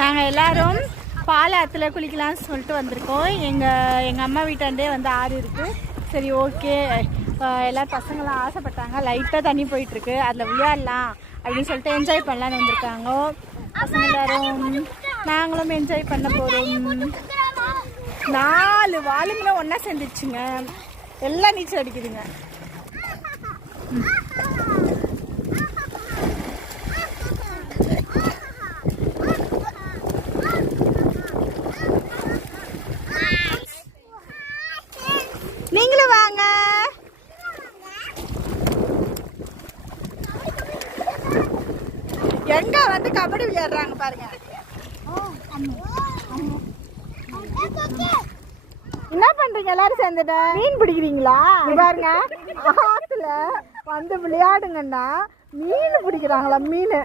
நாங்கள் எல்லாரும் பாலாத்துல குளிக்கலாம்னு சொல்லிட்டு வந்திருக்கோம். எங்கள் அம்மா வீட்டாண்டே வந்து ஆறு இருக்குது. சரி ஓகே, எல்லாரும் பசங்களாம் ஆசைப்பட்டாங்க. லைட்டாக தண்ணி போயிட்டுருக்கு, அதில் விளையாடலாம் அப்படின்னு சொல்லிட்டு என்ஜாய் பண்ணலான்னு வந்திருக்காங்க பசங்க எல்லாரும். நாங்களும் என்ஜாய் பண்ண போகிறோம். 4 வாளுங்களும் ஒன்றா சேர்ந்துச்சுங்க. எல்லாம் நீச்சல் அடிக்குதுங்க. நீங்களும் வாங்க. எங்க வந்து கபடி விளையாடுறாங்க பாருங்க. என்ன பண்றீங்க எல்லாரும் சேர்ந்துட்ட? மீன் பிடிக்கிறீங்களா? பாருங்க, ஆத்துல வந்து விளையாடுங்கன்னா மீன் பிடிக்கிறாங்களா? மீன்